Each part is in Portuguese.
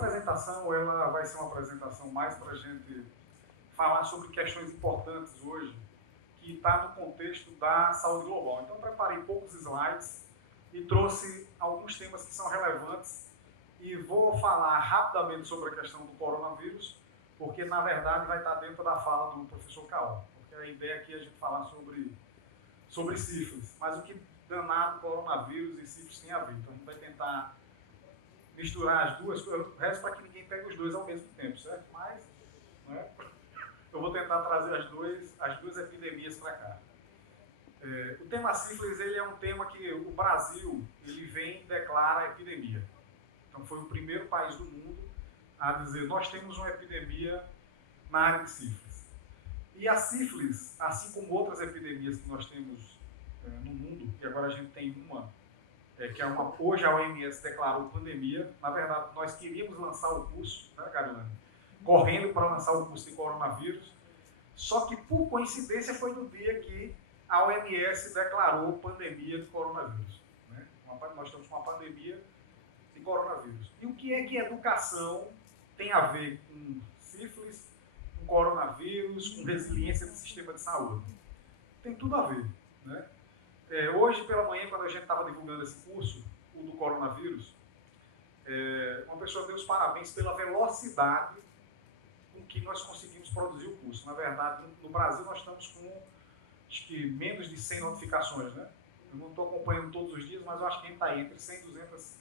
apresentação ela vai ser uma apresentação mais para a gente falar sobre questões importantes hoje, que está no contexto da saúde global. Então, preparei poucos slides e trouxe alguns temas que são relevantes e vou falar rapidamente sobre a questão do coronavírus, porque, na verdade, vai estar dentro da fala do professor Caol, porque a ideia aqui é a gente falar sobre sífilis, mas o que danado coronavírus e sífilis tem a ver. Então, a gente vai tentar misturar as duas coisas, o resto para que ninguém pegue os dois ao mesmo tempo, certo? Mas, né, eu vou tentar trazer as duas epidemias para cá. O tema sífilis ele é um tema que o Brasil ele vem e declara epidemia. Então foi o primeiro país do mundo a dizer nós temos uma epidemia na área de sífilis. E a sífilis, assim como outras epidemias que nós temos no mundo, e agora a gente tem uma, que é hoje a OMS declarou pandemia. Na verdade, nós queríamos lançar o curso, né, Carolina? Correndo para lançar o curso de coronavírus, só que por coincidência foi no dia que a OMS declarou pandemia de coronavírus. Né? Nós estamos com uma pandemia de coronavírus. E o que é que educação tem a ver com sífilis, com coronavírus, com resiliência do sistema de saúde? Tem tudo a ver. Né? Hoje pela manhã, quando a gente estava divulgando esse curso, o do coronavírus, uma pessoa deu os parabéns pela velocidade com que nós conseguimos produzir o curso. Na verdade, no Brasil nós estamos com acho que menos de 100 notificações, né? Eu não estou acompanhando todos os dias, mas eu acho que está entre 100 e 200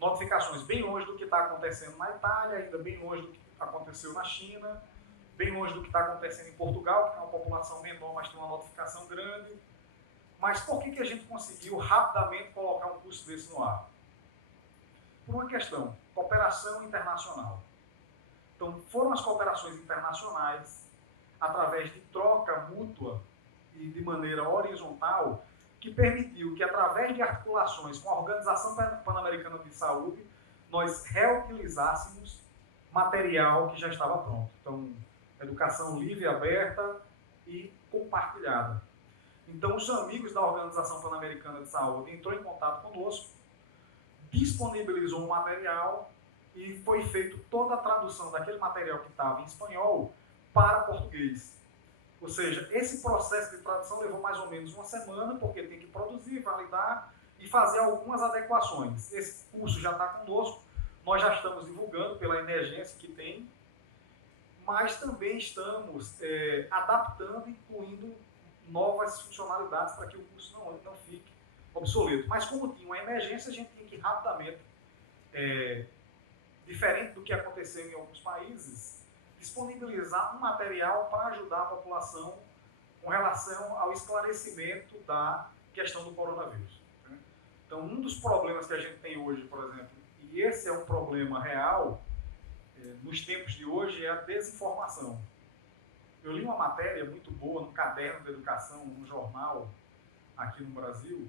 notificações, bem longe do que está acontecendo na Itália, ainda bem longe do que aconteceu na China, bem longe do que está acontecendo em Portugal, que tem uma população menor, mas tem uma notificação grande. Mas por que a gente conseguiu rapidamente colocar um curso desse no ar? Por uma questão, cooperação internacional. Então, foram as cooperações internacionais, através de troca mútua e de maneira horizontal, que permitiu que, através de articulações com a Organização Pan-Americana de Saúde, nós reutilizássemos material que já estava pronto. Então, educação livre, aberta e compartilhada. Então, os amigos da Organização Pan-Americana de Saúde entrou em contato conosco, disponibilizou um material e foi feita toda a tradução daquele material que estava em espanhol para português. Ou seja, esse processo de tradução levou mais ou menos uma semana, porque tem que produzir, validar e fazer algumas adequações. Esse curso já está conosco, nós já estamos divulgando pela emergência que tem, mas também estamos adaptando, incluindo novas funcionalidades para que o curso não fique obsoleto. Mas como tinha uma emergência, a gente tinha que rapidamente, diferente do que aconteceu em alguns países, disponibilizar um material para ajudar a população com relação ao esclarecimento da questão do coronavírus. Né? Então, um dos problemas que a gente tem hoje, por exemplo, e esse é um problema real, nos tempos de hoje, é a desinformação. Eu li uma matéria muito boa no Caderno de Educação, num jornal aqui no Brasil,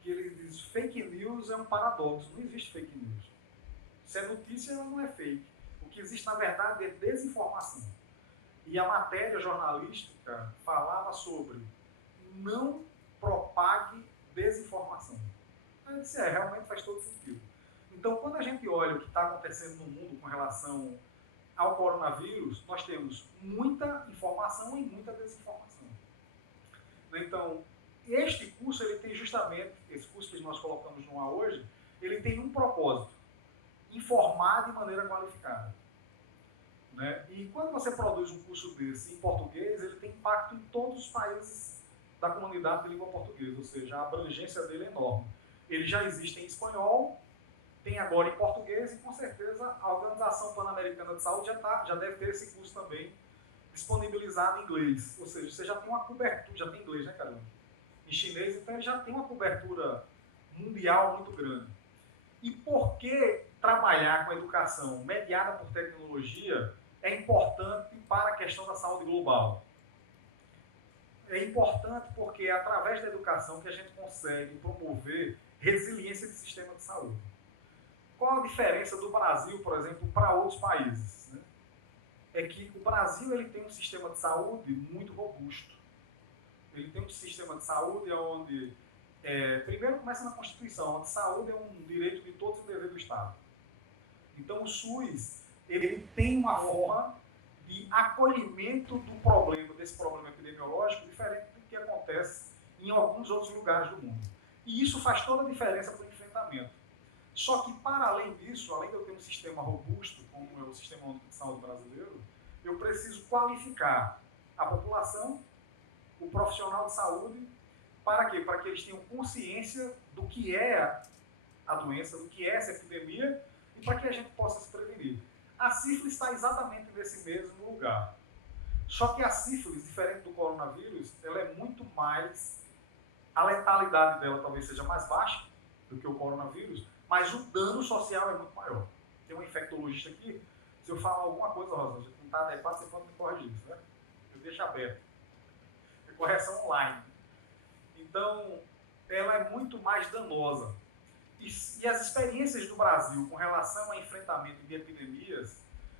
que ele diz que fake news é um paradoxo, não existe fake news. Se é notícia, ela não é fake. O que existe, na verdade, é desinformação. E a matéria jornalística falava sobre não propague desinformação. Aí eu disse, realmente faz todo sentido. Então, quando a gente olha o que está acontecendo no mundo com relação ao coronavírus, nós temos muita informação e muita desinformação. Então, este curso, ele tem justamente, esse curso que nós colocamos no ar hoje, ele tem um propósito: informar de maneira qualificada. Né? E quando você produz um curso desse em português, ele tem impacto em todos os países da comunidade de língua portuguesa, ou seja, a abrangência dele é enorme. Ele já existe em espanhol, tem agora em português e, com certeza, a Organização Pan-Americana de Saúde já deve ter esse curso também disponibilizado em inglês. Ou seja, você já tem uma cobertura, já tem inglês, né, Carolina? Em chinês, então ele já tem uma cobertura mundial muito grande. E por que trabalhar com a educação mediada por tecnologia é importante para a questão da saúde global? É importante porque é através da educação que a gente consegue promover resiliência do sistema de saúde. Qual a diferença do Brasil, por exemplo, para outros países? Né? É que o Brasil ele tem um sistema de saúde muito robusto. Ele tem um sistema de saúde onde, primeiro começa na Constituição, onde saúde é um direito de todos e dever do Estado. Então o SUS, ele tem uma forma de acolhimento do problema, desse problema epidemiológico, diferente do que acontece em alguns outros lugares do mundo. E isso faz toda a diferença para o enfrentamento. Só que, para além disso, além de eu ter um sistema robusto, como é o Sistema Único de Saúde brasileiro, eu preciso qualificar a população, o profissional de saúde, para quê? Para que eles tenham consciência do que é a doença, do que é essa epidemia, e para que a gente possa se prevenir. A sífilis está exatamente nesse mesmo lugar. Só que a sífilis, diferente do coronavírus, ela é muito mais... A letalidade dela talvez seja mais baixa do que o coronavírus, mas o dano social é muito maior. Tem um infectologista aqui, se eu falar alguma coisa, Rosa, não está adequado, você pode me corrigir isso, né? Eu deixo aberto. É correção online. Então, ela é muito mais danosa. E as experiências do Brasil com relação ao enfrentamento de epidemias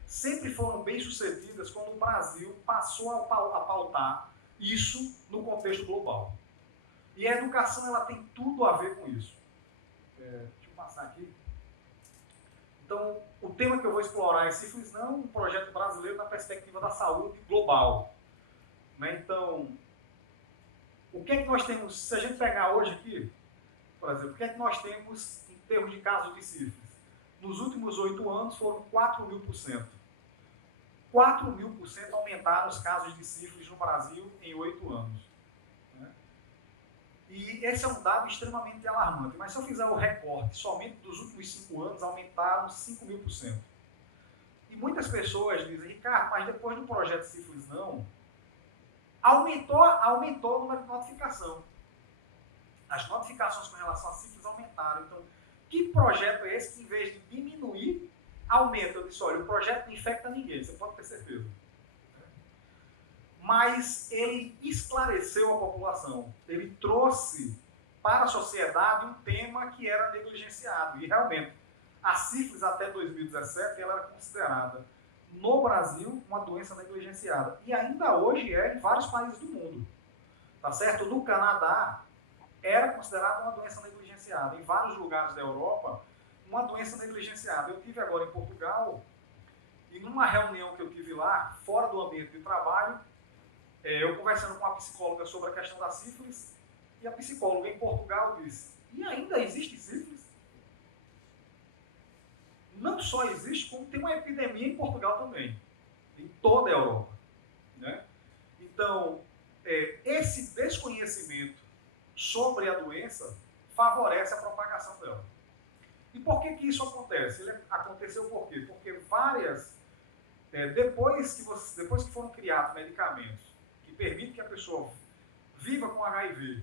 sempre foram bem sucedidas quando o Brasil passou a pautar isso no contexto global. E a educação ela tem tudo a ver com isso. Deixa eu passar aqui. Então, o tema que eu vou explorar é sífilis não um projeto brasileiro na perspectiva da saúde global. Né? Então, o que é que nós temos, se a gente pegar hoje aqui, por exemplo, o que é que nós temos em termos de casos de sífilis? Nos últimos 8 anos foram 4.000%. 4.000% aumentaram os casos de sífilis no Brasil em 8 anos. Né? E esse é um dado extremamente alarmante. Mas se eu fizer o recorte somente dos últimos 5 anos, aumentaram 5.000%. E muitas pessoas dizem, Ricardo, mas depois do projeto Sífilis Não, aumentou o número de notificação. As notificações com relação a sífilis aumentaram. Então, que projeto é esse que, em vez de diminuir, aumenta? Eu disse, olha, o projeto não infecta ninguém, você pode ter certeza. Mas ele esclareceu a população. Ele trouxe para a sociedade um tema que era negligenciado. E, realmente, a sífilis até 2017 ela era considerada, no Brasil, uma doença negligenciada. E ainda hoje é em vários países do mundo. Tá certo? No Canadá, era considerada uma doença negligenciada. Em vários lugares da Europa, uma doença negligenciada. Eu tive agora em Portugal, e numa reunião que eu tive lá, fora do ambiente de trabalho, eu conversando com uma psicóloga sobre a questão da sífilis, e a psicóloga em Portugal disse, e ainda existe sífilis? Não só existe, como tem uma epidemia em Portugal também, em toda a Europa. Né? Então, esse desconhecimento sobre a doença favorece a propagação dela. E por que isso acontece? Aconteceu por quê? Porque depois que foram criados medicamentos que permitem que a pessoa viva com HIV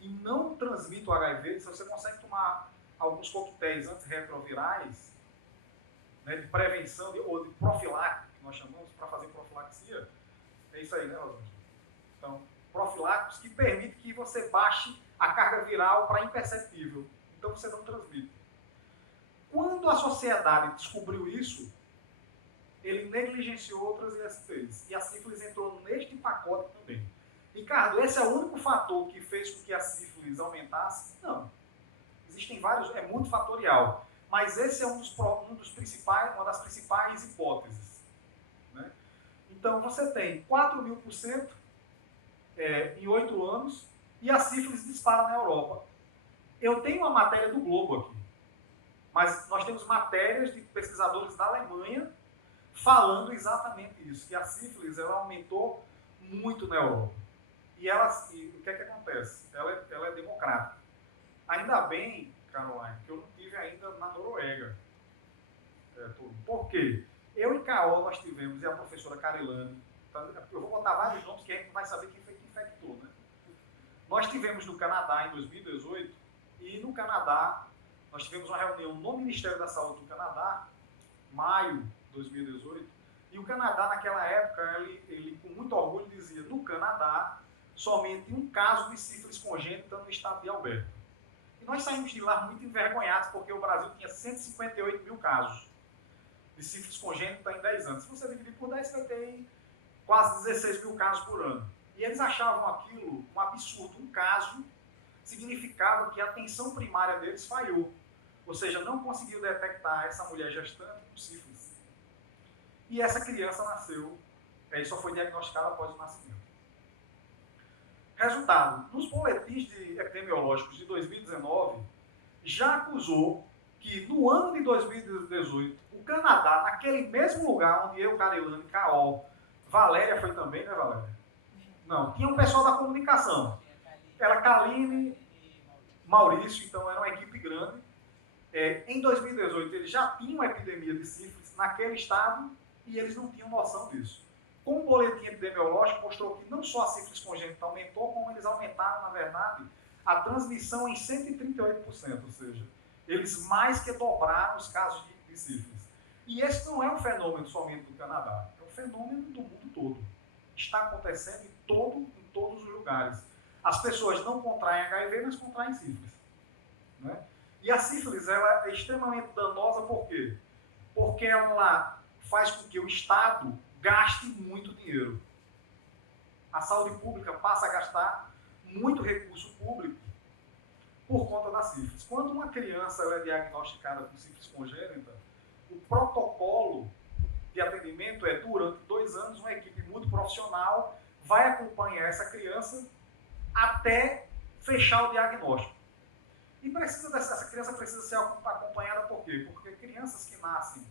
e não transmita o HIV, se você consegue tomar alguns coquetéis antirretrovirais, né, de prevenção ou de profilática, que nós chamamos, para fazer profilaxia, é isso aí, né, Rosângela? Então, profiláticos que permitem que você baixe a carga viral para imperceptível. Então você não transmite. Quando a sociedade descobriu isso, ele negligenciou outras ISTs. E a sífilis entrou neste pacote também. Ricardo, esse é o único fator que fez com que a sífilis aumentasse? Não. Existem vários, é multifatorial. Mas esse é uma das principais hipóteses. Né? Então você tem 4.000% em 8 anos, e a sífilis dispara na Europa. Eu tenho uma matéria do Globo aqui, mas nós temos matérias de pesquisadores da Alemanha falando exatamente isso, que a sífilis ela aumentou muito na Europa. E o que é que acontece? Ela é democrática. Ainda bem, Caroline, que eu não tive ainda na Noruega. Por quê? Eu e Caó nós tivemos, e a professora Carilane, eu vou botar vários nomes que a gente não vai saber quem foi que infectou, né? Nós tivemos no Canadá em 2018, e no Canadá, nós tivemos uma reunião no Ministério da Saúde do Canadá, maio de 2018, e o Canadá, naquela época, ele com muito orgulho dizia, no Canadá, somente um caso de sífilis congênita no estado de Alberta. E nós saímos de lá muito envergonhados, porque o Brasil tinha 158 mil casos de sífilis congênita em 10 anos. Se você dividir por 10, você vai ter quase 16 mil casos por ano. E eles achavam aquilo um absurdo. Um caso significava que a atenção primária deles falhou. ou seja, não conseguiu detectar essa mulher gestante com sífilis. E essa criança nasceu, só foi diagnosticada após o nascimento. Resultado, nos boletins epidemiológicos de 2019, já acusou que no ano de 2018, o Canadá, naquele mesmo lugar onde eu, Carilane, Caol, Valéria foi também, né, Valéria? Não, tinha um pessoal da comunicação. Era Kaline, Maurício, então era uma equipe grande. Em 2018, eles já tinham uma epidemia de sífilis naquele estado e eles não tinham noção disso. Com o boletim epidemiológico, mostrou que não só a sífilis congênita aumentou, como eles aumentaram, na verdade, a transmissão em 138%, ou seja, eles mais que dobraram os casos de sífilis. E esse não é um fenômeno somente do Canadá, é um fenômeno do mundo todo. Está acontecendo em todos os lugares. As pessoas não contraem HIV, mas contraem sífilis. Né? E a sífilis ela é extremamente danosa, por quê? Porque ela faz com que o Estado gaste muito dinheiro. A saúde pública passa a gastar muito recurso público por conta da sífilis. Quando uma criança ela é diagnosticada com sífilis congênita, o protocolo de atendimento é, durante 2 anos, uma equipe multiprofissional vai acompanhar essa criança até fechar o diagnóstico. E essa criança precisa ser acompanhada por quê? Porque crianças que nascem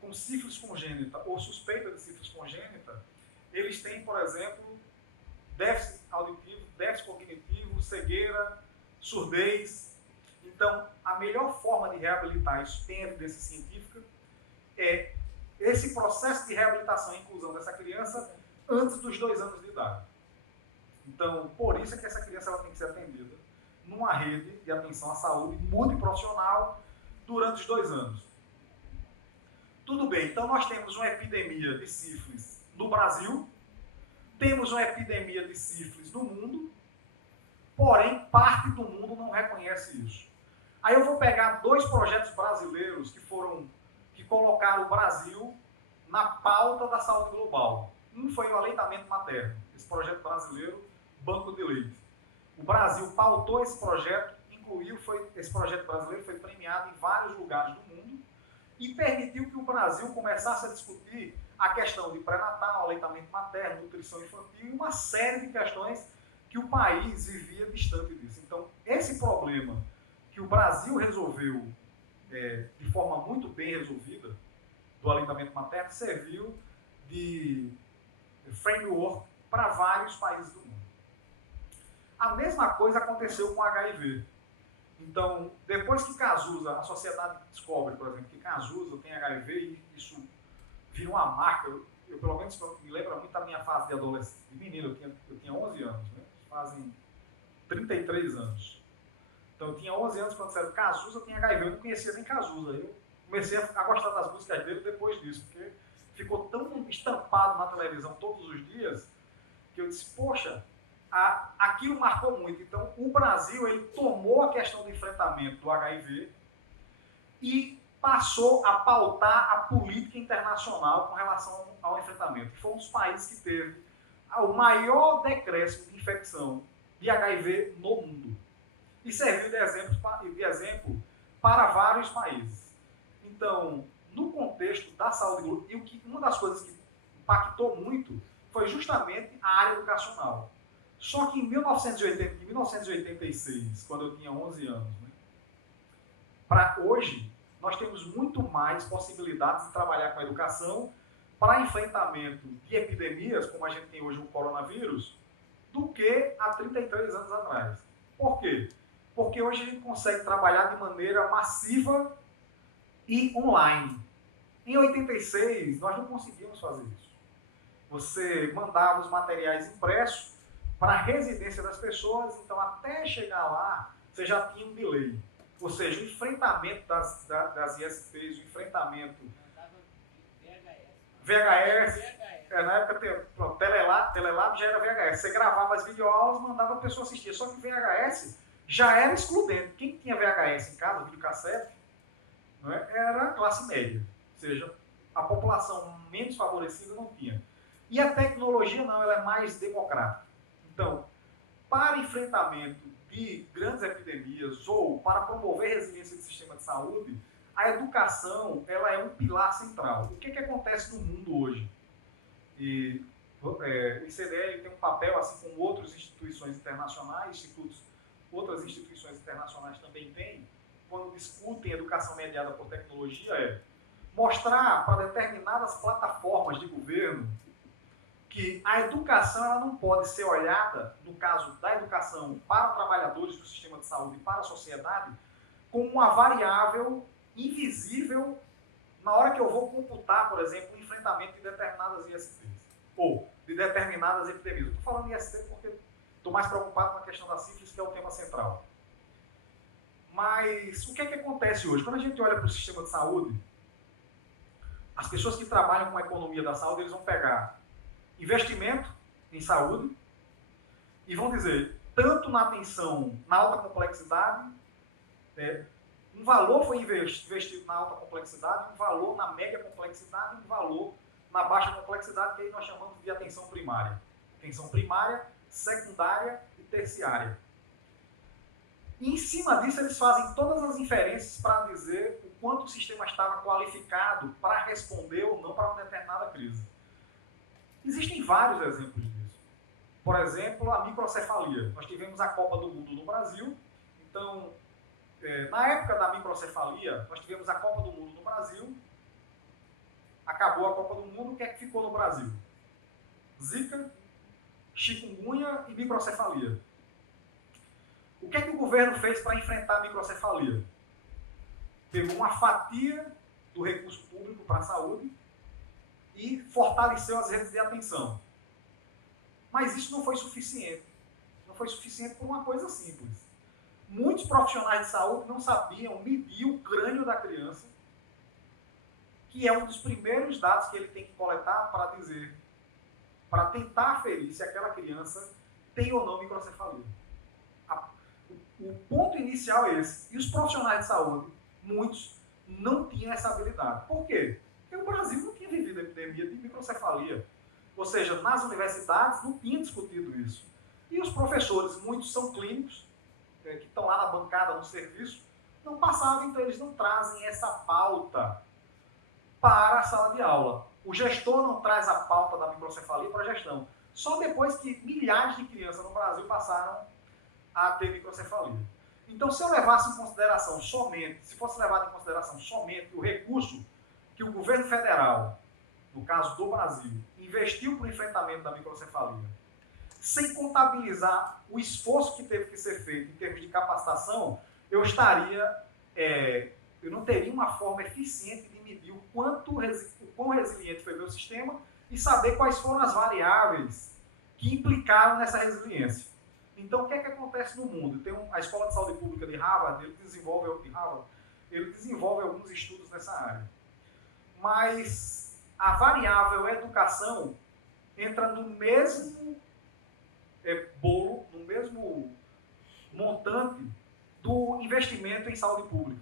com sífilis congênita ou suspeita de sífilis congênita, eles têm, por exemplo, déficit auditivo, déficit cognitivo, cegueira, surdez. Então, a melhor forma de reabilitar, isso tem evidência científica, é esse processo de reabilitação e inclusão dessa criança antes dos 2 anos de idade. Então, por isso é que essa criança ela tem que ser atendida numa rede de atenção à saúde multiprofissional durante os 2 anos. Tudo bem, então nós temos uma epidemia de sífilis no Brasil, temos uma epidemia de sífilis no mundo, porém parte do mundo não reconhece isso. Aí eu vou pegar 2 projetos brasileiros que colocaram o Brasil na pauta da saúde global. Um foi o aleitamento materno, esse projeto brasileiro, Banco de Leite. O Brasil pautou esse projeto, esse projeto brasileiro foi premiado em vários lugares do mundo e permitiu que o Brasil começasse a discutir a questão de pré-natal, aleitamento materno, nutrição infantil e uma série de questões que o país vivia distante disso. Então, esse problema que o Brasil resolveu de forma muito bem resolvida, do aleitamento materno, serviu de framework para vários países do mundo. A mesma coisa aconteceu com o HIV. Então, depois que Cazuza, a sociedade descobre, por exemplo, que Cazuza tem HIV e isso vira uma marca, eu pelo menos me lembro muito da minha fase de adolescente, de menino, eu tinha 11 anos, né? Fazem 33 anos. Então, eu tinha 11 anos quando disseram Cazuza tem HIV, eu não conhecia nem Cazuza. Eu comecei a gostar das músicas dele depois disso, porque ficou tão estampado na televisão todos os dias, que eu disse, poxa, aquilo marcou muito. Então, o Brasil ele tomou a questão do enfrentamento do HIV e passou a pautar a política internacional com relação ao enfrentamento. Foi um dos países que teve o maior decréscimo de infecção de HIV no mundo. E serviu de exemplo para vários países. Então, no contexto da saúde, uma das coisas que impactou muito foi justamente a área educacional. Só que em 1986, quando eu tinha 11 anos, né, para hoje, nós temos muito mais possibilidades de trabalhar com a educação para enfrentamento de epidemias, como a gente tem hoje o coronavírus, do que há 33 anos atrás. Por quê? Porque hoje a gente consegue trabalhar de maneira massiva e online. Em 86, nós não conseguimos fazer isso. Você mandava os materiais impressos para a residência das pessoas, então até chegar lá, você já tinha um delay. Ou seja, o enfrentamento das ISPs, o enfrentamento... VHS. Na época, Telelab já era VHS. Você gravava as videoaulas, mandava a pessoa assistir. Só que VHS já era excludente. Quem tinha VHS em casa, videocassete, não é? Era a classe média. Ou seja, a população menos favorecida não tinha. E a tecnologia não, ela é mais democrática. Então, para enfrentamento de grandes epidemias ou para promover resiliência do sistema de saúde, a educação ela é um pilar central. O que acontece no mundo hoje? E o ICDE tem um papel, assim como outras instituições internacionais, outras instituições internacionais também têm, quando discutem educação mediada por tecnologia, é mostrar para determinadas plataformas de governo que a educação ela não pode ser olhada, no caso da educação para trabalhadores do sistema de saúde e para a sociedade, como uma variável invisível na hora que eu vou computar, por exemplo, o enfrentamento de determinadas ISTs ou de determinadas epidemias. Estou falando IST porque estou mais preocupado com a questão da sífilis, que é o tema central. Mas o que acontece hoje? Quando a gente olha para o sistema de saúde, as pessoas que trabalham com a economia da saúde, eles vão pegar investimento em saúde e vão dizer, tanto na atenção na alta complexidade, um valor foi investido na alta complexidade, um valor na média complexidade, um valor na baixa complexidade, que aí nós chamamos de atenção primária. Atenção primária, secundária e terciária. E em cima disso, eles fazem todas as inferências para dizer o quanto o sistema estava qualificado para responder ou não para uma determinada crise. Existem vários exemplos disso. Por exemplo, a microcefalia. Nós tivemos a Copa do Mundo no Brasil. Então, na época da microcefalia, nós tivemos a Copa do Mundo no Brasil. Acabou a Copa do Mundo, o que é que ficou no Brasil? Zika, chikungunya e microcefalia. O que é que o governo fez para enfrentar a microcefalia? Pegou uma fatia do recurso público para a saúde e fortaleceu as redes de atenção. Mas isso não foi suficiente. Não foi suficiente por uma coisa simples. Muitos profissionais de saúde não sabiam medir o crânio da criança, que é um dos primeiros dados que ele tem que coletar para dizer, para tentar aferir se aquela criança tem ou não microcefalia. O ponto inicial é esse. E os profissionais de saúde, muitos, não tinham essa habilidade. Por quê? Porque o Brasil não tinha vivido a epidemia de microcefalia. Ou seja, nas universidades não tinha discutido isso. E os professores, muitos são clínicos, que estão lá na bancada, no serviço, não passavam, então eles não trazem essa pauta para a sala de aula. O gestor não traz a pauta da microcefalia para a gestão. Só depois que milhares de crianças no Brasil passaram a ter microcefalia. Então, se eu levasse em consideração somente, se fosse levado em consideração somente o recurso que o governo federal, no caso do Brasil, investiu para o enfrentamento da microcefalia, sem contabilizar o esforço que teve que ser feito em termos de capacitação, eu não teria uma forma eficiente de medir o quão resiliente foi o meu sistema e saber quais foram as variáveis que implicaram nessa resiliência. Então, o que acontece no mundo? Tem a Escola de Saúde Pública de Harvard, ele desenvolve alguns estudos nessa área. Mas a variável educação entra no mesmo bolo, no mesmo montante do investimento em saúde pública.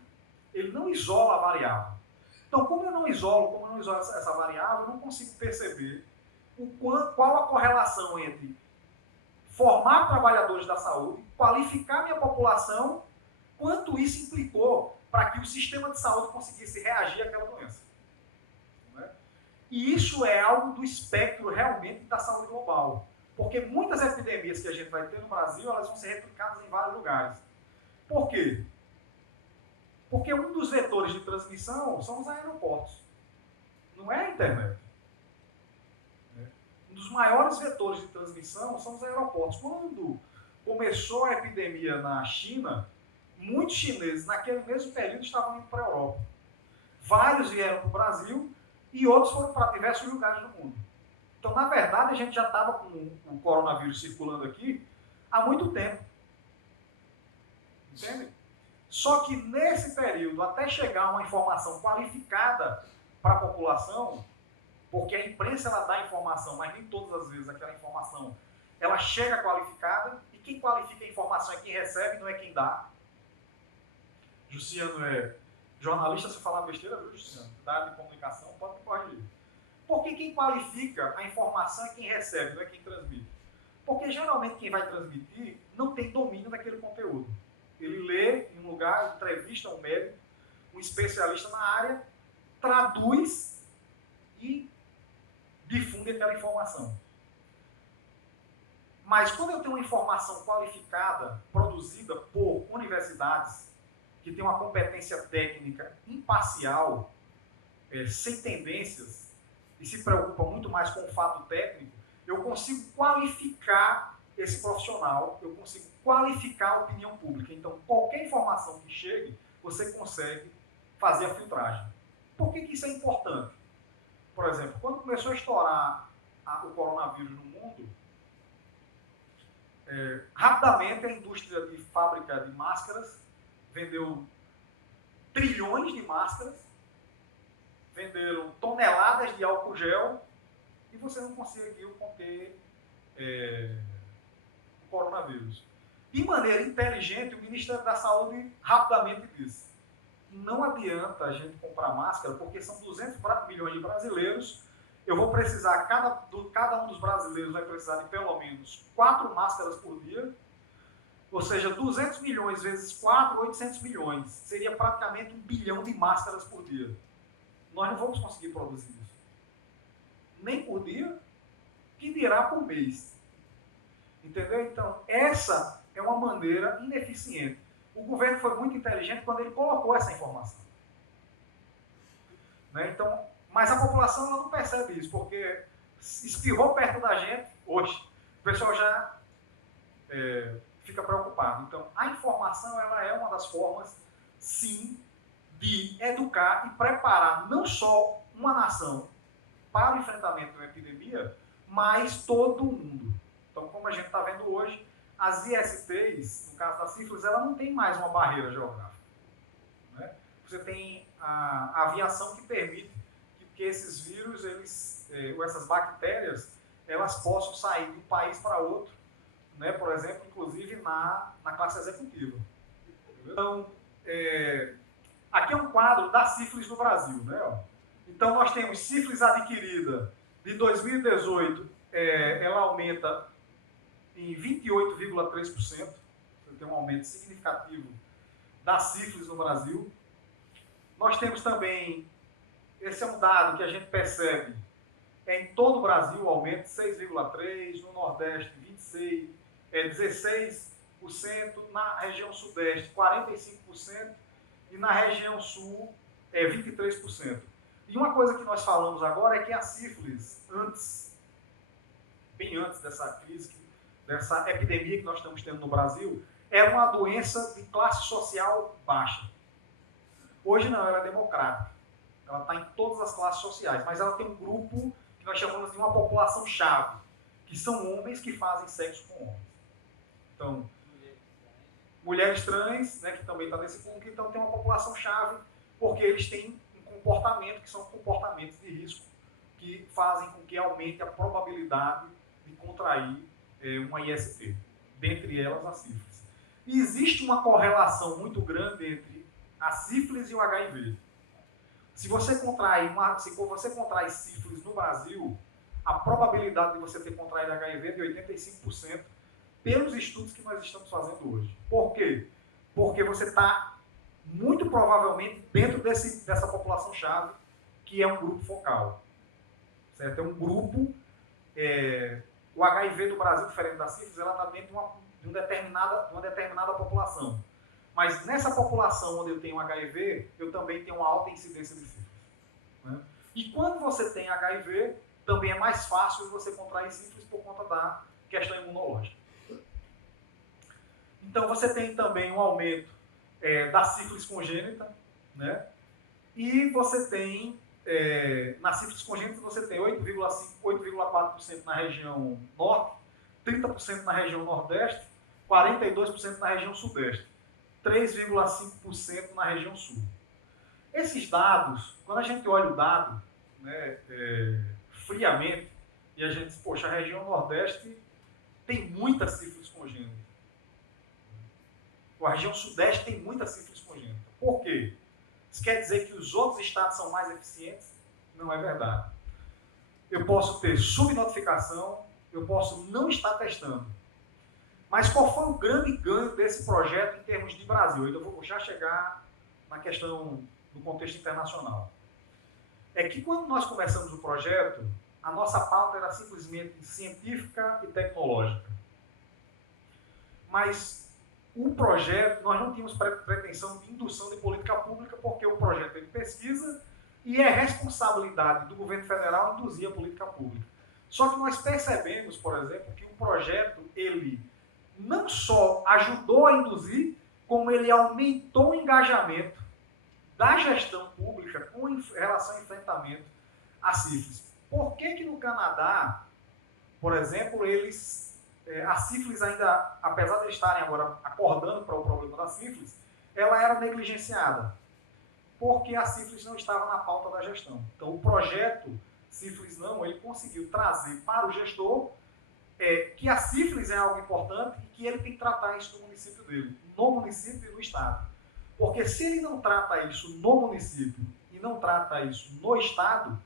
Ele não isola a variável. Então, como eu não isolo essa variável, eu não consigo perceber qual a correlação entre formar trabalhadores da saúde, qualificar minha população, quanto isso implicou para que o sistema de saúde conseguisse reagir àquela doença. Não é? E isso é algo do espectro realmente da saúde global. Porque muitas epidemias que a gente vai ter no Brasil, elas vão ser replicadas em vários lugares. Por quê? Porque um dos vetores de transmissão são os aeroportos. Não é a internet. Um dos maiores vetores de transmissão são os aeroportos. Quando começou a epidemia na China, muitos chineses, naquele mesmo período, estavam indo para a Europa. Vários vieram para o Brasil e outros foram para diversos lugares do mundo. Então, na verdade, a gente já estava com o coronavírus circulando aqui há muito tempo. Entende? Só que nesse período, até chegar uma informação qualificada para a população, porque a imprensa ela dá informação, mas nem todas as vezes aquela informação ela chega qualificada, e quem qualifica a informação é quem recebe, não é quem dá. Jussiano é jornalista, se falar besteira, viu, Jussiano? Da área de comunicação, pode me corrigir. Porque quem qualifica a informação é quem recebe, não é quem transmite. Porque geralmente quem vai transmitir não tem domínio daquele conteúdo. Ele lê em um lugar, entrevista um médico, um especialista na área, traduz e difunde aquela informação. Mas quando eu tenho uma informação qualificada, produzida por universidades, que tem uma competência técnica imparcial, sem tendências, e se preocupa muito mais com o fato técnico, eu consigo qualificar esse profissional, eu consigo qualificar a opinião pública. Então, qualquer informação que chegue, você consegue fazer a filtragem. Por que isso é importante? Por exemplo, quando começou a estourar o coronavírus no mundo, rapidamente a indústria de fábrica de máscaras vendeu trilhões de máscaras, venderam toneladas de álcool gel e você não conseguiu conter o coronavírus. De maneira inteligente, o Ministério da Saúde rapidamente disse: não adianta a gente comprar máscara, porque são 200 milhões de brasileiros, eu vou precisar, cada um dos brasileiros vai precisar de pelo menos 4 máscaras por dia, ou seja, 200 milhões vezes 4, 800 milhões, seria praticamente 1 bilhão de máscaras por dia. Nós não vamos conseguir produzir isso. Nem por dia, que dirá por mês. Entendeu? Então, essa é uma maneira ineficiente. O governo foi muito inteligente quando ele colocou essa informação. Né? Então, mas a população ela não percebe isso, porque espirrou perto da gente, hoje, o pessoal já fica preocupado. Então, a informação ela é uma das formas, sim, de educar e preparar não só uma nação para o enfrentamento de uma epidemia, mas todo mundo. Então, como a gente está vendo hoje, as ISTs, no caso da sífilis, ela não tem mais uma barreira geográfica. Né? Você tem a aviação que permite que esses vírus, ou essas bactérias, elas possam sair de um país para outro, né? Por exemplo, inclusive na classe executiva. Então, aqui é um quadro da sífilis no Brasil. Né? Então, nós temos sífilis adquirida de 2018, ela aumenta em 28,3%. Você tem um aumento significativo da sífilis no Brasil. Nós temos também, esse é um dado que a gente percebe, em todo o Brasil o aumento, 6,3%, no Nordeste 16%, na região Sudeste 45% e na região Sul 23%. E uma coisa que nós falamos agora é que a sífilis, bem antes dessa crise, dessa epidemia que nós estamos tendo no Brasil, era uma doença de classe social baixa. Hoje não, ela é democrática. Ela está em todas as classes sociais, mas ela tem um grupo que nós chamamos de uma população-chave, que são homens que fazem sexo com homens. Então, mulheres trans, né, que também está nesse ponto, então tem uma população-chave, porque eles têm um comportamento que são comportamentos de risco, que fazem com que aumente a probabilidade de contrair uma IST, dentre elas a sífilis. E existe uma correlação muito grande entre a sífilis e o HIV. Se você contrai sífilis no Brasil, a probabilidade de você ter contraído HIV é de 85%, pelos estudos que nós estamos fazendo hoje. Por quê? Porque você está, muito provavelmente, dentro dessa população-chave, que é um grupo focal. Certo? É um grupo... o HIV do Brasil, diferente da sífilis, ela está dentro de uma determinada população. Mas nessa população onde eu tenho HIV, eu também tenho uma alta incidência de sífilis. Né? E quando você tem HIV, também é mais fácil você contrair sífilis por conta da questão imunológica. Então você tem também um aumento da sífilis congênita, né? E você tem, na sífilis congênita, você tem 8,4% na região norte, 30% na região nordeste, 42% na região sudeste, 3,5% na região sul. Esses dados, quando a gente olha o dado, né, friamente, e a gente diz, poxa, a região nordeste tem muita sífilis congênita. A região sudeste tem muita sífilis congênita. Por quê? Isso quer dizer que os outros estados são mais eficientes? Não é verdade. Eu posso ter subnotificação, eu posso não estar testando. Mas qual foi o grande ganho desse projeto em termos de Brasil? Eu vou já chegar na questão do contexto internacional. É que quando nós começamos o projeto, a nossa pauta era simplesmente científica e tecnológica. Mas o projeto, nós não tínhamos pretensão de indução de política pública, porque o projeto é de pesquisa e é responsabilidade do governo federal induzir a política pública. Só que nós percebemos, por exemplo, que o projeto, ele não só ajudou a induzir, como ele aumentou o engajamento da gestão pública com relação ao enfrentamento à sífilis. Por que no Canadá, por exemplo, a sífilis ainda, apesar de estarem agora acordando para o problema da sífilis, ela era negligenciada, porque a sífilis não estava na pauta da gestão. Então, o projeto Sífilis Não, ele conseguiu trazer para o gestor que a sífilis é algo importante e que ele tem que tratar isso no município dele, no município e no estado. Porque se ele não trata isso no município e não trata isso no estado,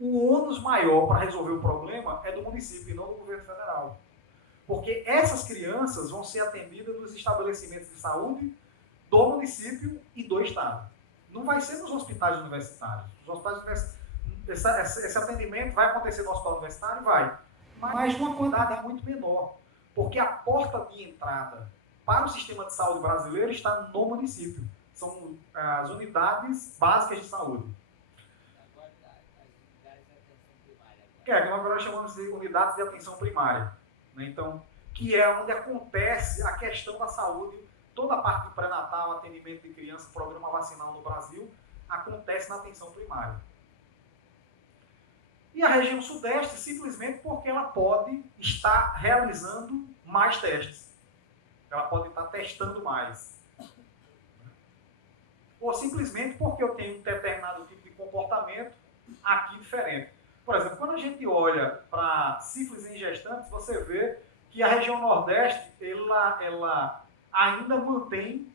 o ônus maior para resolver o problema é do município e não do governo federal. Porque essas crianças vão ser atendidas nos estabelecimentos de saúde do município e do estado. Não vai ser nos hospitais universitários. Os hospitais esse atendimento vai acontecer no hospital universitário? Vai. Mas numa quantidade muito menor. Porque a porta de entrada para o sistema de saúde brasileiro está no município. São as unidades básicas de saúde. Que agora chamamos de unidades de atenção primária. Né? Então, que é onde acontece a questão da saúde, toda a parte do pré-natal, atendimento de criança, programa vacinal no Brasil, acontece na atenção primária. E a região sudeste, simplesmente porque ela pode estar realizando mais testes. Ela pode estar testando mais. Ou simplesmente porque eu tenho um determinado tipo de comportamento aqui diferente. Por exemplo, quando a gente olha para sífilis em gestantes, você vê que a região nordeste ela ainda mantém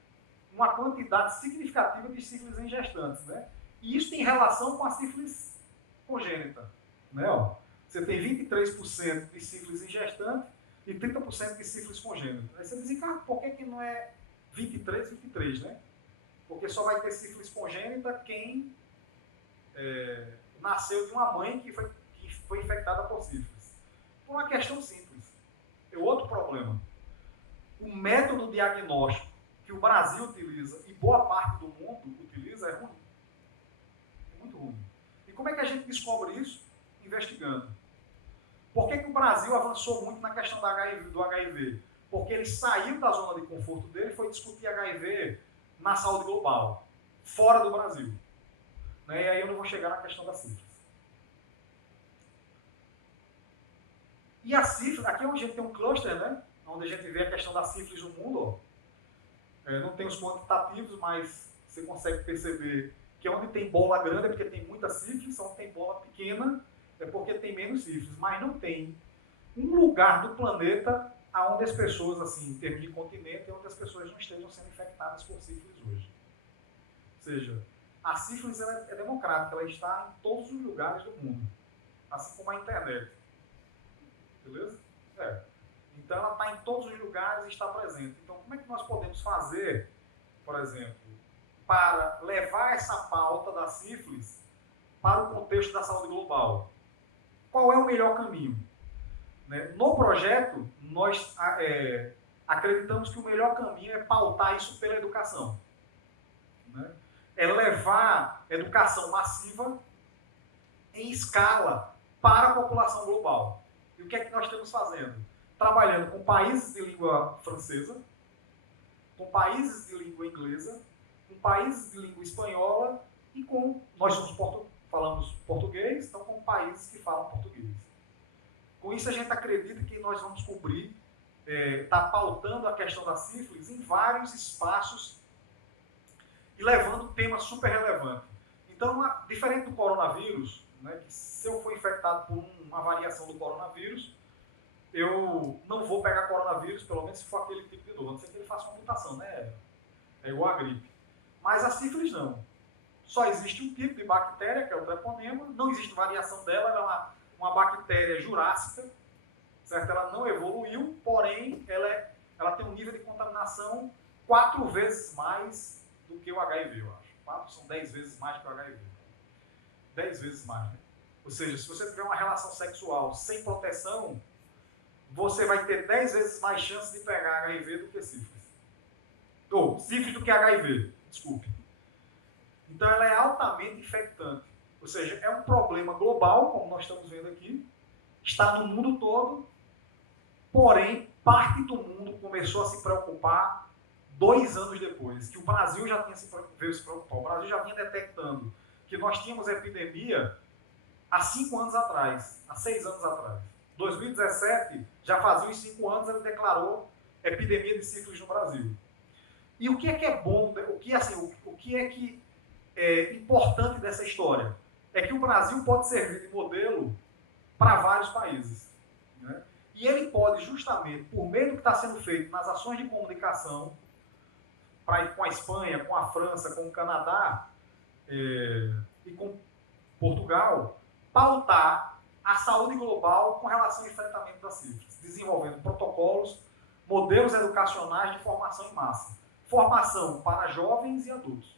uma quantidade significativa de sífilis em gestantes. Né? E isso tem relação com a sífilis congênita. Né? Você tem 23% de sífilis em gestante e 30% de sífilis congênita. Aí você diz, cara, por que não é 23, né? Porque só vai ter sífilis congênita quem nasceu de uma mãe que foi infectada por sífilis. Por uma questão simples. É outro problema. O método diagnóstico que o Brasil utiliza e boa parte do mundo utiliza é ruim. É muito ruim. E como é que a gente descobre isso? Investigando. Por que o Brasil avançou muito na questão do HIV? Porque ele saiu da zona de conforto dele e foi discutir HIV na saúde global, fora do Brasil. Né? E aí eu não vou chegar na questão da sífilis. E a sífilis, aqui é onde a gente tem um cluster, né? Onde a gente vê a questão da sífilis no mundo. Não tem os quantitativos, mas você consegue perceber que onde tem bola grande é porque tem muita sífilis, onde tem bola pequena é porque tem menos sífilis. Mas não tem um lugar do planeta onde as pessoas, assim, em termos de continente, onde as pessoas não estejam sendo infectadas por sífilis hoje. Ou seja, a sífilis é democrática, ela está em todos os lugares do mundo, assim como a internet. Beleza? Então ela está em todos os lugares e está presente. Então como é que nós podemos fazer, por exemplo, para levar essa pauta da sífilis para o contexto da saúde global? Qual é o melhor caminho? No projeto, nós acreditamos que o melhor caminho é pautar isso pela educação. Né? É levar educação massiva em escala para a população global. E o que é que nós estamos fazendo? Trabalhando com países de língua francesa, com países de língua inglesa, com países de língua espanhola e nós falamos português, então com países que falam português. Com isso a gente acredita que nós vamos cobrir, está pautando a questão da sífilis em vários espaços e levando temas super relevantes. Então, diferente do coronavírus, né, que se eu for infectado por uma variação do coronavírus, eu não vou pegar coronavírus, pelo menos se for aquele tipo de novo, a não ser que ele faça uma mutação, né? É igual a gripe. Mas a sífilis não. Só existe um tipo de bactéria, que é o treponema, não existe variação dela, ela é uma bactéria jurássica, certo? Ela não evoluiu, porém, ela tem um nível de contaminação 4 vezes mais do que o HIV, eu acho. 4 são 10 vezes mais que o HIV. 10 vezes mais, né? Ou seja, se você tiver uma relação sexual sem proteção, você vai ter 10 vezes mais chance de pegar HIV do que sífilis. Ou sífilis do que HIV, desculpe. Então ela é altamente infectante. Ou seja, é um problema global, como nós estamos vendo aqui, está no mundo todo, porém, parte do mundo começou a se preocupar 2 anos depois, que o Brasil já veio se preocupar. O Brasil já vinha detectando que nós tínhamos epidemia há 5 anos atrás, há 6 anos atrás. 2017, já fazia uns 5 anos, ele declarou epidemia de sífilis no Brasil. E o que é bom, o que é importante dessa história? É que o Brasil pode servir de modelo para vários países. Né? E ele pode, justamente, por meio do que está sendo feito nas ações de comunicação, com a Espanha, com a França, com o Canadá e com Portugal, pautar a saúde global com relação ao enfrentamento da sífilis, desenvolvendo protocolos, modelos educacionais de formação em massa. Formação para jovens e adultos.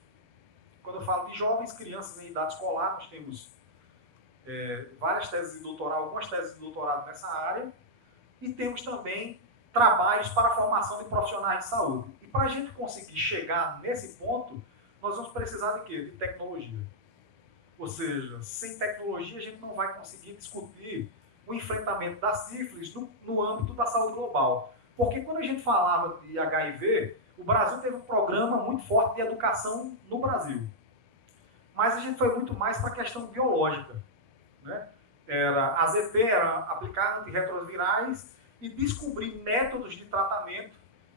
Quando eu falo de jovens, crianças em idade escolar, nós temos várias teses de doutorado, algumas teses de doutorado nessa área, e temos também trabalhos para a formação de profissionais de saúde. E para a gente conseguir chegar nesse ponto, nós vamos precisar de quê? De tecnologia. Ou seja, sem tecnologia a gente não vai conseguir discutir o enfrentamento da sífilis no âmbito da saúde global. Porque quando a gente falava de HIV, o Brasil teve um programa muito forte de educação no Brasil. Mas a gente foi muito mais para a questão biológica. Né? A AZT era aplicar antirretrovirais e descobrir métodos de tratamento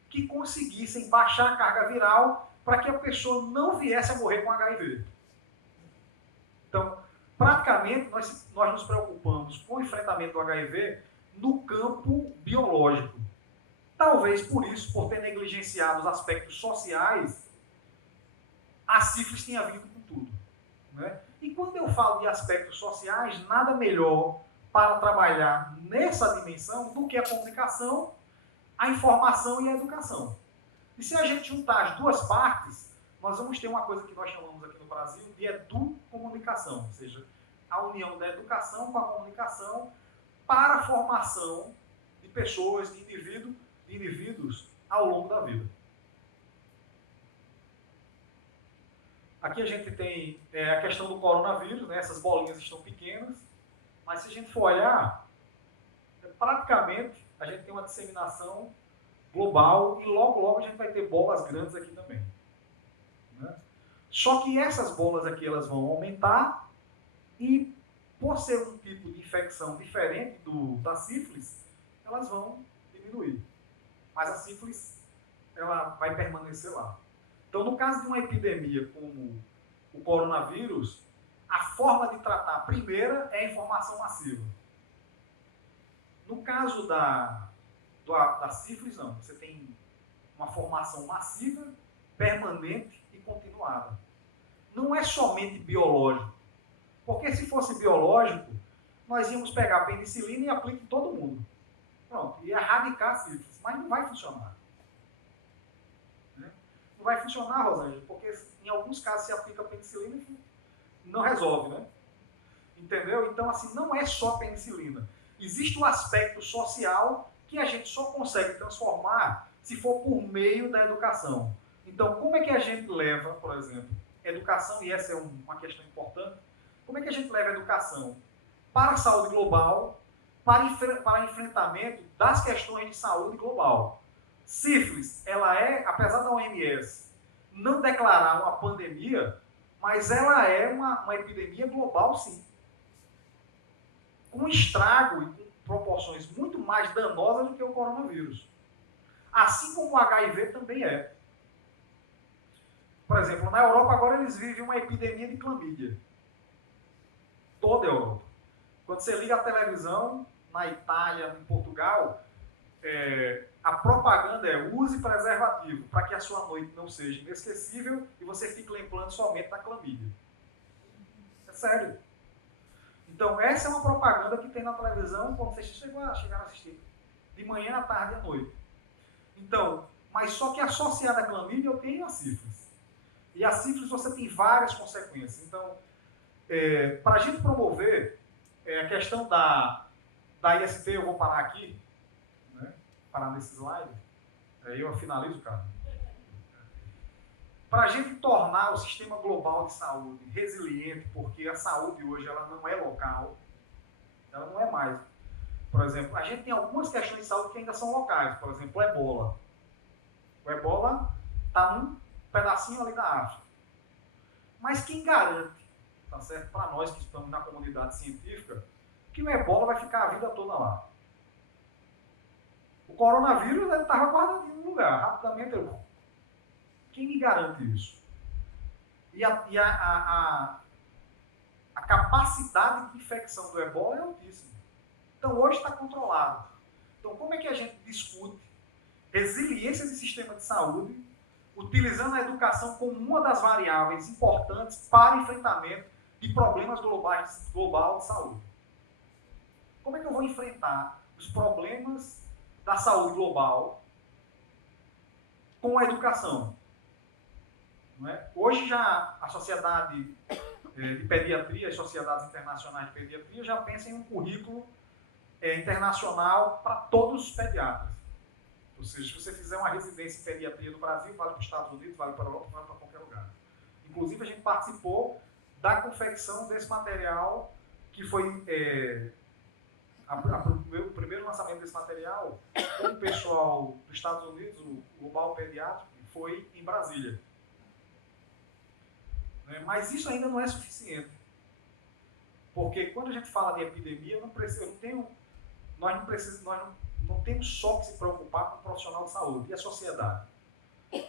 que conseguissem baixar a carga viral para que a pessoa não viesse a morrer com HIV. Então, praticamente, nós nos preocupamos com o enfrentamento do HIV no campo biológico. Talvez por isso, por ter negligenciado os aspectos sociais, a sífilis tenha vindo com tudo. Né? E quando eu falo de aspectos sociais, nada melhor para trabalhar nessa dimensão do que a comunicação, a informação e a educação. E se a gente juntar as duas partes, nós vamos ter uma coisa que nós chamamos aqui no Brasil de educomunicação, ou seja, a união da educação com a comunicação para a formação de pessoas, de indivíduos ao longo da vida. Aqui a gente tem a questão do coronavírus, né? Essas bolinhas estão pequenas, mas se a gente for olhar, praticamente a gente tem uma disseminação global e logo a gente vai ter bolas grandes aqui também. Né? Só que essas bolas aqui elas vão aumentar e, por ser um tipo de infecção diferente da sífilis, elas vão diminuir. Mas a sífilis ela vai permanecer lá. Então, no caso de uma epidemia como o coronavírus, a forma de tratar a primeira é a informação massiva. No caso da sífilis, não. Você tem uma formação massiva, permanente e continuada. Não é somente biológico. Porque se fosse biológico, nós íamos pegar a penicilina e aplicar em todo mundo. Pronto, ia erradicar a sífilis. Mas não vai funcionar. Né? Não vai funcionar, Rosângela, porque em alguns casos se aplica a penicilina e não resolve, né? Entendeu? Então, assim, não é só penicilina. Existe um aspecto social que a gente só consegue transformar se for por meio da educação. Então, como é que a gente leva, por exemplo, educação, e essa é uma questão importante, como é que a gente leva a educação para a saúde global, para enfrentamento das questões de saúde global? Sífilis, ela é, apesar da OMS não declarar uma pandemia, mas ela é uma epidemia global, sim. Com estrago e com proporções muito mais danosas do que o coronavírus. Assim como o HIV também é. Por exemplo, na Europa agora eles vivem uma epidemia de clamídia. Toda a Europa. Quando você liga a televisão, na Itália, em Portugal, a propaganda é use preservativo, para que a sua noite não seja inesquecível e você fique lembrando somente da clamídia. É sério. Então, essa é uma propaganda que tem na televisão, quando vocês chegaram a assistir. de manhã, à tarde e à noite. Então, mas só que associada à clamídia eu tenho a sífilis. E a sífilis você tem várias consequências. Então, para a gente promover a questão da IST, eu vou parar aqui, né? Parar nesse slide, aí eu finalizo, cara. Para a gente tornar o sistema global de saúde resiliente, porque a saúde hoje ela não é local, ela não é mais. Por exemplo, a gente tem algumas questões de saúde que ainda são locais, por exemplo, o ebola. O ebola está num pedacinho ali da África. Mas quem garante, tá certo, para nós que estamos na comunidade científica, que o ebola vai ficar a vida toda lá? O coronavírus estava guardadinho no lugar, rapidamente eu... Quem me garante isso? E a capacidade de infecção do ebola é altíssima. Então hoje está controlado. Então como é que a gente discute resiliência de sistema de saúde, utilizando a educação como uma das variáveis importantes para o enfrentamento de problemas global de saúde? Como é que eu vou enfrentar os problemas da saúde global com a educação? Não é? Hoje já a sociedade de pediatria, as sociedades internacionais de pediatria já pensam em um currículo internacional para todos os pediatras. Ou seja, se você fizer uma residência em pediatria no Brasil, vale para os Estados Unidos, vale para a Europa, vale para qualquer lugar. Inclusive, a gente participou da confecção desse material, que foi o primeiro lançamento desse material com o pessoal dos Estados Unidos, o Global Pediátrico, foi em Brasília. Mas isso ainda não é suficiente. Porque quando a gente fala de epidemia, nós não temos só que se preocupar com o profissional de saúde. E a sociedade?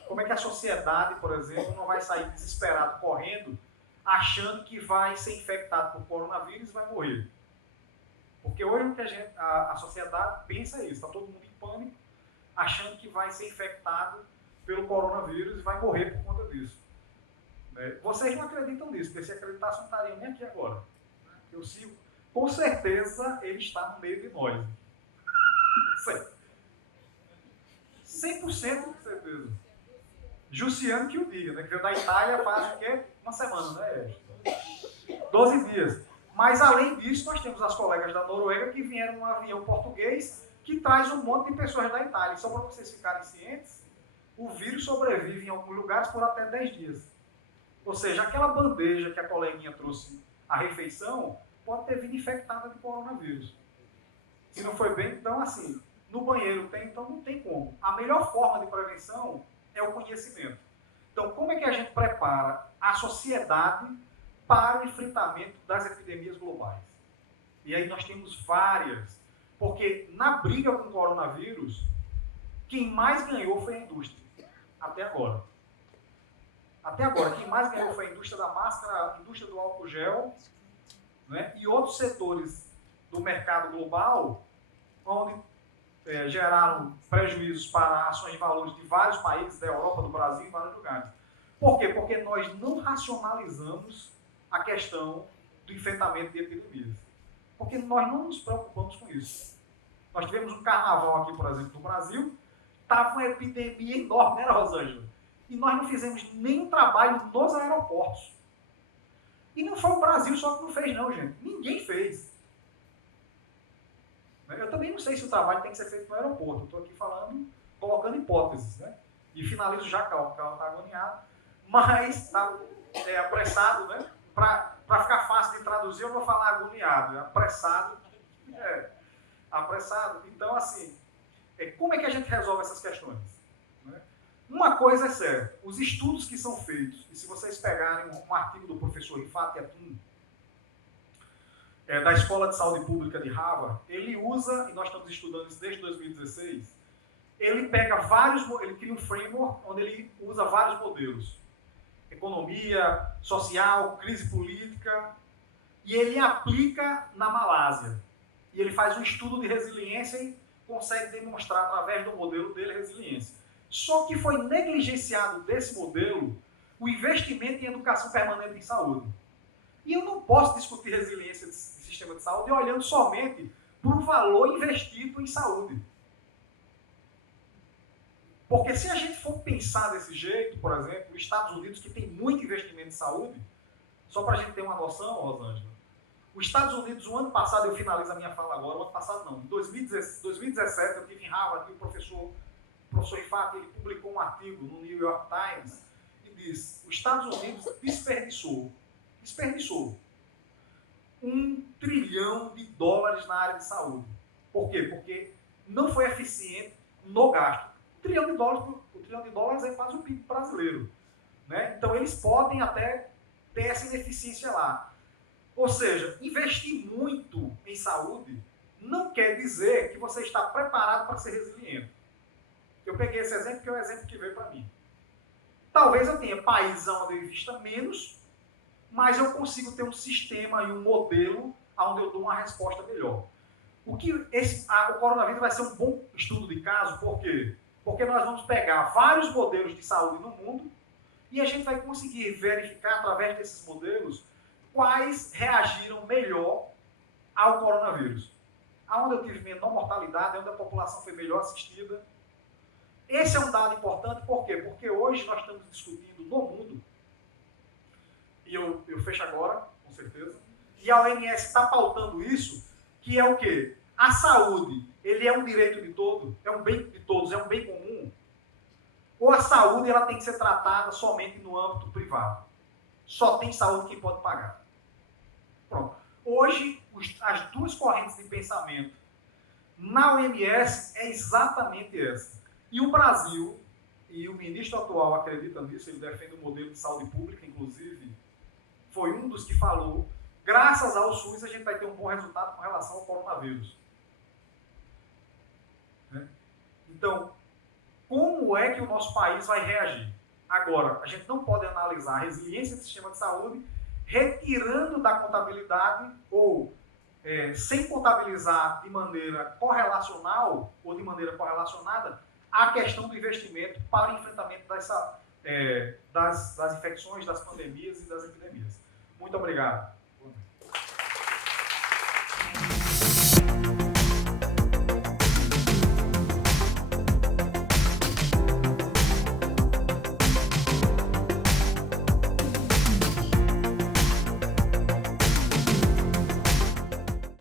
Como é que a sociedade, por exemplo, não vai sair desesperado, correndo, achando que vai ser infectado por coronavírus e vai morrer? Porque hoje o que a sociedade pensa é isso, está todo mundo em pânico, achando que vai ser infectado pelo coronavírus e vai morrer por conta disso. Vocês não acreditam nisso, porque se acreditassem, não estariam nem aqui agora. Eu sigo. Com certeza ele está no meio de nós. 100% de certeza. Jussiano que o diga, né? Que veio da Itália faz o quê? Uma semana, né? 12 dias. Mas além disso, nós temos as colegas da Noruega que vieram num avião português que traz um monte de pessoas da Itália. Só para vocês ficarem cientes, o vírus sobrevive em alguns lugares por até 10 dias. Ou seja, aquela bandeja que a coleguinha trouxe à refeição pode ter vindo infectada de coronavírus. Se não foi bem, então assim, no banheiro tem, então não tem como. A melhor forma de prevenção é o conhecimento. Então, como é que a gente prepara a sociedade para o enfrentamento das epidemias globais? E aí nós temos várias, porque na briga com o coronavírus, quem mais ganhou foi a indústria, até agora. Até agora, quem mais ganhou foi a indústria da máscara, a indústria do álcool gel, né? E outros setores do mercado global, onde geraram prejuízos para ações de valores de vários países, da Europa, do Brasil e vários lugares. Por quê? Porque nós não racionalizamos a questão do enfrentamento de epidemias. Porque nós não nos preocupamos com isso. Nós tivemos um carnaval aqui, por exemplo, no Brasil, estava uma epidemia enorme, né, Rosângela? E nós não fizemos nenhum trabalho nos aeroportos. E não foi o Brasil só que não fez, não, gente. Ninguém fez. Eu também não sei se o trabalho tem que ser feito no aeroporto. Eu estou aqui falando, colocando hipóteses, né? E finalizo já, calma, porque ela está agoniada. Mas está apressado, né? Para ficar fácil de traduzir, eu vou falar agoniado. Apressado. Apressado. Então, assim, como é que a gente resolve essas questões? Uma coisa é certa, os estudos que são feitos, e se vocês pegarem um artigo do professor Rifat Yatun, da Escola de Saúde Pública de Harvard, ele usa, e nós estamos estudando isso desde 2016, ele pega ele cria um framework onde ele usa vários modelos. Economia, social, crise política, e ele aplica na Malásia. E ele faz um estudo de resiliência e consegue demonstrar através do modelo dele resiliência. Só que foi negligenciado desse modelo o investimento em educação permanente em saúde. E eu não posso discutir resiliência de sistema de saúde olhando somente para o valor investido em saúde. Porque se a gente for pensar desse jeito, por exemplo, os Estados Unidos, que tem muito investimento em saúde, só para a gente ter uma noção, Rosângela, os Estados Unidos, o ano passado, eu finalizo a minha fala agora, o ano passado não, em 2017 eu estive em Harvard, e o professor Ifat, ele publicou um artigo no New York Times e diz: os Estados Unidos desperdiçou $1 trilhão na área de saúde. Por quê? Porque não foi eficiente no gasto. $1 trilhão é quase o PIB brasileiro. Né? Então eles podem até ter essa ineficiência lá. Ou seja, investir muito em saúde não quer dizer que você está preparado para ser resiliente. Eu peguei esse exemplo porque é o exemplo que veio para mim. Talvez eu tenha países onde eu invista menos, mas eu consigo ter um sistema e um modelo onde eu dou uma resposta melhor. O coronavírus vai ser um bom estudo de caso, por quê? Porque nós vamos pegar vários modelos de saúde no mundo e a gente vai conseguir verificar, através desses modelos, quais reagiram melhor ao coronavírus. Onde eu tive menor mortalidade, onde a população foi melhor assistida. Esse é um dado importante, por quê? Porque hoje nós estamos discutindo no mundo, e eu fecho agora, com certeza, e a OMS está pautando isso, que é o quê? A saúde, ele é um direito de todos, é um bem de todos, é um bem comum, ou a saúde ela tem que ser tratada somente no âmbito privado? Só tem saúde quem pode pagar. Pronto. Hoje, as duas correntes de pensamento na OMS é exatamente essa. E o Brasil, e o ministro atual acredita nisso, ele defende um modelo de saúde pública, inclusive, foi um dos que falou, graças ao SUS a gente vai ter um bom resultado com relação ao coronavírus. Né? Então, como é que o nosso país vai reagir? Agora, a gente não pode analisar a resiliência do sistema de saúde retirando da contabilidade ou sem contabilizar de maneira correlacional ou de maneira correlacionada a questão do investimento para o enfrentamento das infecções, das pandemias e das epidemias. Muito obrigado.